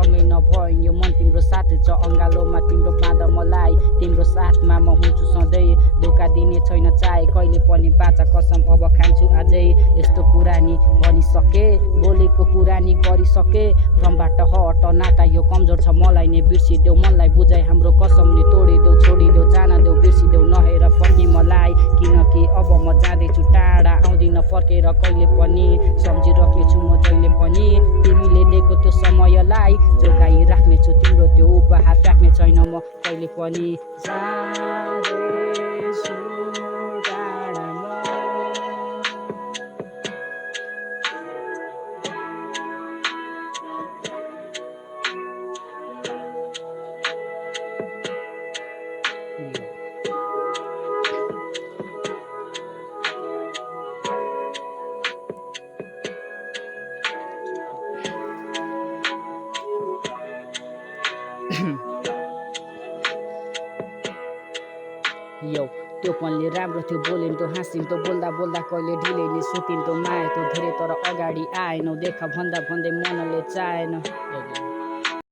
सँगै नभइन यो मन तिम्रो साथ छ अङ्गालोमा तिम्रो बाँध मलाई तिम्रो साथमा म हुन्छु सधैँ धोका दिने छैन चाहे कहिले पनि बाचा कसम अब खान्छु आजै यस्तो कुरा नि भनिसके बोलेको कुरा नि गरिसके भ्रमबाट हट नाता यो कमजोर छ मलाई नै बिर्सिदेऊ मनलाई बुझाइ हाम्रो कसम नि तोडिदेऊ छोडिदेऊ जान देऊ बिर्सिदेऊ नहेर फर्की मलाई किनकि अब म जाँदैछु टाढा आउँदिन फर्केर कहिले पनि सम्झिराख्नेछु म जहिले पनि तिमीले दिएको त्यो समयलाई जोगाइ राख्नेछु तिम्रो त्यो उपहार फ्याँक्ने छैन म कहिले पनि जाँदैछु टाढा यो त्यो पलले राम्रो थियो बोलिन्थ्यो हाँसिन्थ्यो बोल्दा बोल्दा कहिले ढिलै नि सुतिन्थ्यो माया त्यो धेरै तर अगाडि आएनौ देखा भन्दा भन्दै मनले चाहेन